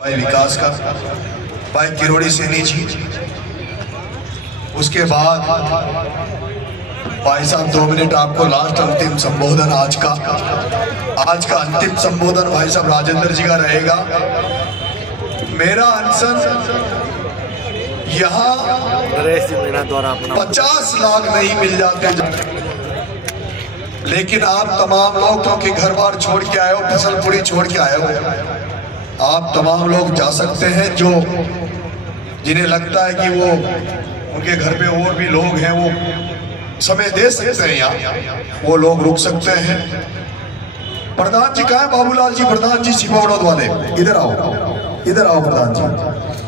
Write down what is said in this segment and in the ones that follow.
भाई विकास का, भाई किरोड़ी सैनी जी, उसके बाद भाई साहब 2 मिनट आपको लास्ट अंतिम संबोधन आज का अंतिम संबोधन भाई साहब राजेंद्र जी का रहेगा। मेरा अनशन यहाँ 50 लाख नहीं मिल जाते, लेकिन आप तमाम लोग क्योंकि घर बार छोड़ के आए हो, फसल पूरी छोड़ के आए हो, आप तमाम लोग जा सकते हैं। जो जिन्हें लगता है कि वो उनके घर पे और भी लोग हैं, वो समय दे सकते हैं, यहाँ वो लोग रुक सकते हैं। प्रधान जी कहाँ है? बाबूलाल जी, प्रधान जी सिपौड़ोद वाले, इधर आओ, इधर आओ प्रधान जी।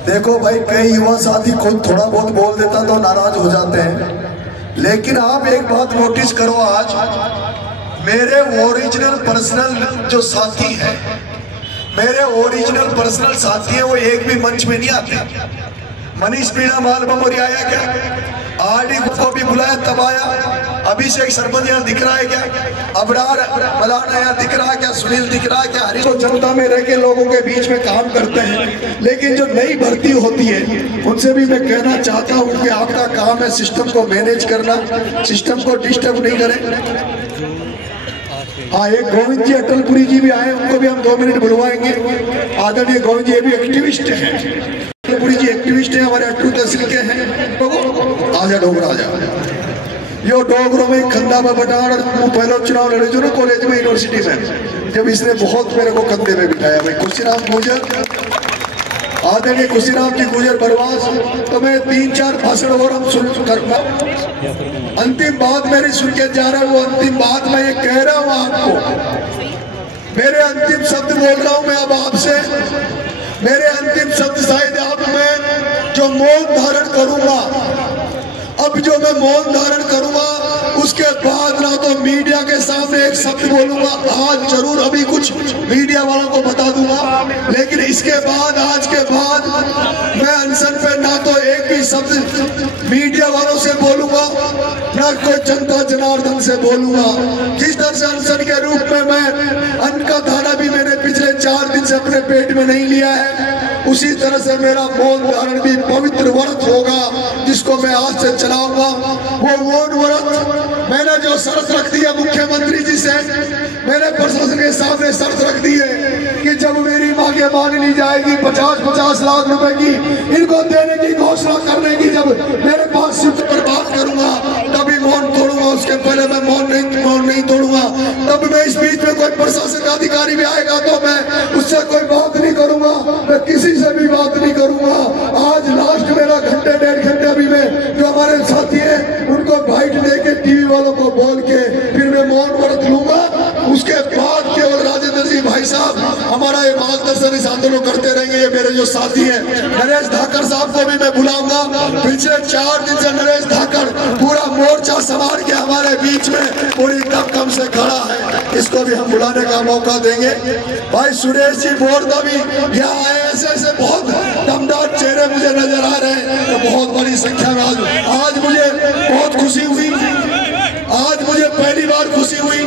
देखो भाई, कई युवा साथी खुद थोड़ा बहुत बोल देता तो नाराज हो जाते हैं, लेकिन आप एक बात नोटिस करो, आज मेरे ओरिजिनल पर्सनल जो साथी हैं, मेरे ओरिजिनल पर्सनल साथी हैं, वो एक भी मंच में नहीं आते। मनीष मीणा माल बमोरी आया क्या? आरडी को भी बुलाया तब आया। अभिषेक सरपंच यहाँ दिख रहा है क्या? अबरार मलाना यहाँ दिख रहा है क्या? सुनील दिख रहा है क्या? हरी तो जनता में रह के लोगों के बीच में काम करते हैं, लेकिन जो नई भर्ती होती है उनसे भी मैं कहना चाहता हूँ कि आपका काम है सिस्टम को मैनेज करना, सिस्टम को डिस्टर्ब नहीं करें। हाँ, एक गोविंद जी अटलपुरी जी भी आए, उनको भी हम 2 मिनट बुलवाएंगे। आदरणीय गोविंद जी, ये भी एक्टिविस्ट हैं, अटलपुरी जी एक्टिविस्ट हैं, हमारे अटू तहसील के हैं। आजा डोगरा, आजा। यो डोगरों में खंदा में बटार पहले चुनाव लड़े जो ना कॉलेज में, यूनिवर्सिटी में, जब इसने बहुत मेरे को कंधे में बिठाया। भाई खुशीराम गुजर, आदरणीय खुशीराम जी गुजर बरवास, तो मैं 3-4 भाषण और हम सुन करना। अंतिम बात मेरी सुन के जा रहा है, वो अंतिम बात मैं ये कह रहा हूँ आपको। मेरे अंतिम शब्द बोल रहा हूँ मैं अब आपसे। मेरे अंतिम शब्द शायद आप मैं जो मौन धारण करूंगा, अब जो मैं मौन धारण करूंगा, उसके बाद ना तो मीडिया के सामने एक शब्द बोलूंगा, आज जरूर अभी कुछ मीडिया वालों को बता दूंगा, लेकिन इसके बाद, आज के बाद मैं अनशन पे ना तो एक भी शब्द मीडिया वालों से बोलूंगा, ना कोई जनता जनार्दन से बोलूंगा। जिस तरह से अनशन के रूप में मैं अन्न का दाना भी मैंने पिछले 4 दिन से अपने पेट में नहीं लिया है, उसी तरह से मेरा मौन धारण भी पवित्र व्रत होगा, जिसको मैं आज से चलाऊंगा। वो मौन व्रत मैंने जो शर्त रख दी है मुख्यमंत्री जी से, मैंने प्रशासन के सामने शर्त रख दी है कि जब मेरी मांगे मान ली जाएगी 50-50 लाख रुपए की, इनको देने की घोषणा करने की, जब मेरे पास सिर्फ पर बात करूंगा तभी मौन तोड़ूंगा, उसके पहले मैं मौन नहीं तोड़ूंगा। तब मैं इस बीच में कोई प्रशासन का अधिकारी भी आएगा तो मैं उससे कोई बात नहीं करूंगा, मैं किसी से भी बात नहीं करूंगा। आज लास्ट मेरा घंटे 1.5 घंटे अभी में जो हमारे साथी है उनको बाइट दे के टीवी वालों को बोल के फिर मैं मौन व्रत लूंगा। उसके बाद केवल राजेंद्र जी भाई साहब हमारा ये मार्गदर्शन इस आंदोलन करते रहेंगे। ये मेरे जो साथी हैं, नरेश धाकर साहब को भी मैं बुलाऊंगा। पिछले 4 दिन से नरेश धाकर पूरा मोर्चा संभाल के हमारे बीच में पूरी दमखम से खड़ा है, इसको भी हम बुलाने का मौका देंगे। भाई सुरेश जी बोरदा भी यहाँ आए, ऐसे बहुत दमदार चेहरे मुझे नजर आ रहे हैं, तो बहुत बड़ी संख्या में आज मुझे बहुत खुशी हुई। आज मुझे पहली बार खुशी हुई।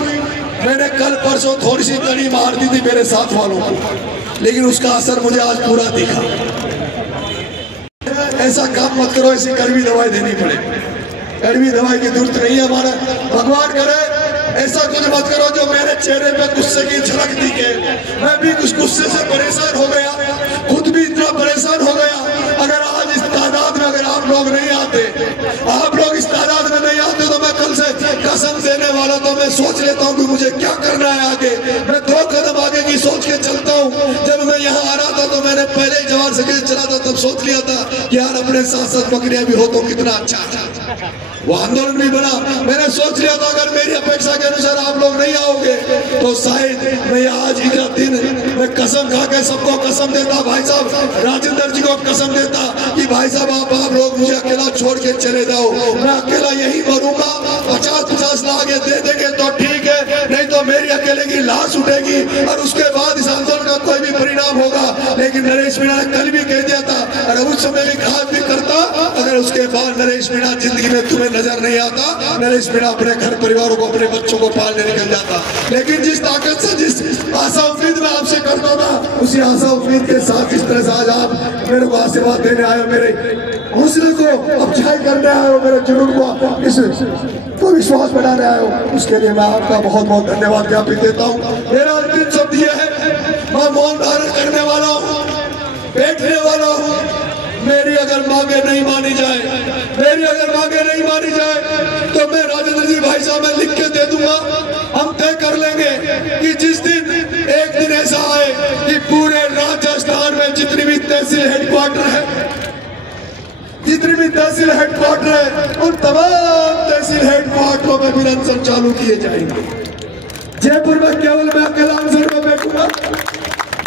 मैंने कल परसों थोड़ी सी कड़ी मार दी थी मेरे साथ वालों को, लेकिन उसका असर मुझे आज पूरा दिखा। ऐसा काम मत करो, ऐसी कड़वी दवाई देनी पड़े, कड़वी दवाई की जरूरत नहीं है। हमारा भगवान करे ऐसा कुछ मत करो जो मेरे चेहरे पे गुस्से की झलक दिखे। मैं भी कुछ गुस्से से परेशान हो गया, खुद भी इतना परेशान हो गया। अगर आज इस तादाद में अगर आप लोग नहीं आते, आप लोग इस तादाद में नहीं आते, तो मैं कल से कसम देने वाला, तो मैं सोच लेता हूँ कि मुझे क्या करना है आगे। मैं 2 कदम आगे की सोच के चलता हूँ। जब मैं यहाँ आ रहा था तो मैंने पहले ही जवान से चला था, तब सोच लिया था कि यार अपने साथ बकरियां भी हो तो कितना अच्छा था। वो आंदोलन भी बना। मैंने सोच लिया था अगर मेरी अपेक्षा के अनुसार आप लोग नहीं आओगे तो शायद मैं आज ही का दिन मैं कसम खा के सबको कसम देता, भाई साहब राजेंद्र जी को कसम देता कि भाई साहब आप लोग मुझे अकेला छोड़ के चले जाओ, मैं अकेला यही मरूंगा। 50-50 लाख दे देंगे तो ठीक है, नहीं तो तो मेरी अकेले की लाश उठेगी और उसके बाद इस आंदोलन का कोई भी परिणाम होगा। लेकिन नरेश मीणा ने कल भी कह दिया था, अगर उस समय भी घात भी करता, अगर उसके बाद नरेश मीणा जिंदगी में तुम्हें नजर नहीं आता, नरेश मीणा अपने घर परिवारों को, अपने बच्चों को पालने निकल जाता। लेकिन जिस ताकत से, जिस आशा उम्मीद में आपसे करता था, उसी आशा उम्मीद के साथ जिस तरह से आज आप मेरे को आशीर्वाद देने आए हो, मेरे हौसले को अफजाई करने आए हो, मेरे जुनून को विश्वास बढ़ाने आए हो, उसके लिए मैं आपका बहुत बहुत धन्यवाद ज्ञापित देता हूँ। मेरा अंतिम शब्द यह है, मैं मौन धारण करने वाला हूँ, बैठने वाला हूँ। मेरी अगर मांगे नहीं मानी जाए, मेरी अगर मांगे नहीं मानी जाए तो मैं राजेंद्र जी भाई साहब में लिख के दे दूंगा। हम तय कर लेंगे कि जिस दिन, एक दिन ऐसा आए कि पूरे राजस्थान में जितनी भी तहसील हेडक्वार्टर है, जितनी भी तहसील हेडक्वार्टर है, उन तमाम तहसील हेडक्वार्टरों में भी अनशन चालू किए जाएंगे। जयपुर में केवल मैं अकेला अनशन में बैठूंगा,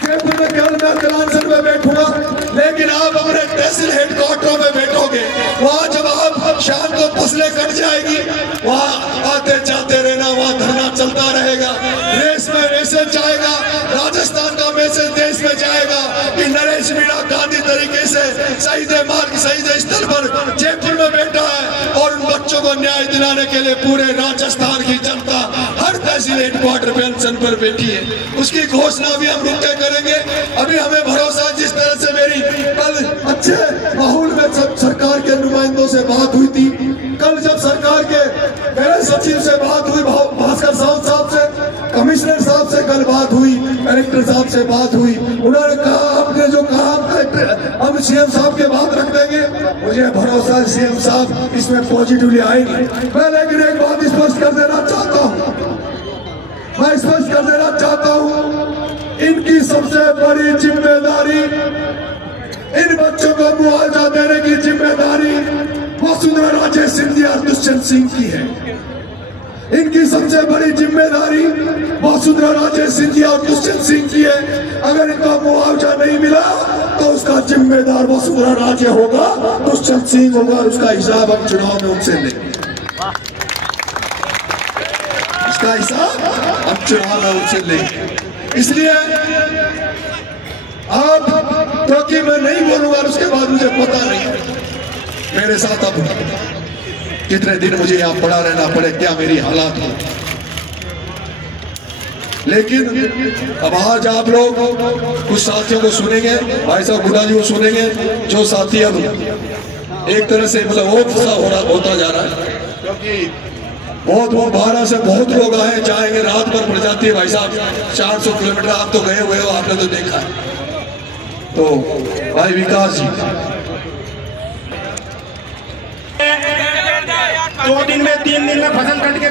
जयपुर में केवल मैं अकेला अनशन में बैठूंगा, लेकिन आप अपने तहसील हेडक्वार्टरों में बैठोगे। वहां जब आप शाम को फसलें कट जाएगी, वहां आते जाते रहना, वहां धरना चलता रहेगा। रेस में रेसे जाएगा, राजस्थान का मैसेज देश में जाएगा कि नरेश मीणा गांधी तरीके से शहीद मार्ग, शहीद स्थल पर जयपुर में बैठा है और उन बच्चों को न्याय दिलाने के लिए पूरे राजस्थान की जनता हर तहसील हेडक्वार्टर पे अनशन पर बैठी है। उसकी घोषणा भी हम रुक के करेंगे। अभी हमें भरोसा, जिस तरह से मेरी कल अच्छे माहौल में सरकार के नुमाइंदों से बात हुई थी, कल जब सरकार के गृह सचिव से बात हुई, भास्कर साहब से, कमिश्नर साहब से कल बात हुई, कलेक्टर साहब से बात हुई, उन्होंने कहा आपने जो कहा हम सीएम साहब के बात रख देंगे। मुझे भरोसा सीएम साहब इसमें पॉजिटिवली आएंगे। मैं लेकिन एक बात स्पष्ट कर देना चाहता हूँ, मैं स्पष्ट कर देना चाहता हूँ, इनकी सबसे बड़ी जिम्मेदारी, इन बच्चों को मुआवजा देने की जिम्मेदारी वसुंधरा राजे सिंधिया और दुष्यंत सिंह की है। इनकी सबसे बड़ी जिम्मेदारी वसुंधरा राजे सिंधिया और दुष्यंत सिंह की है। अगर इनको मुआवजा नहीं मिला तो उसका जिम्मेदार वसुंधरा राजे होगा, दुष्यंत सिंह होगा, उसका हिसाब हम चुनाव में उनसे लेंगे। उसका हिसाब हम चुनाव में उनसे लेंगे। इसलिए आप, क्योंकि मैं नहीं बोलूंगा उसके बाद मुझे पता नहीं मेरे साथ अब कितने दिन मुझे यहाँ पड़ा रहना पड़े, क्या मेरी हालात हो। लेकिन अब आज आप लोग कुछ साथियों को सुनेंगे, भाई साहब गुड्डा जी को सुनेंगे, जो साथी अब एक तरह से मतलब होता जा रहा है, क्योंकि बहुत बाहर से बहुत लोग आए, चाहेंगे रात भर पड़ जाती है भाई साहब, 400 किलोमीटर आप तो गए हुए हो, आपने तो देखा है। तो भाई विकास जी 2 दिन में 3 दिन में फसल कट के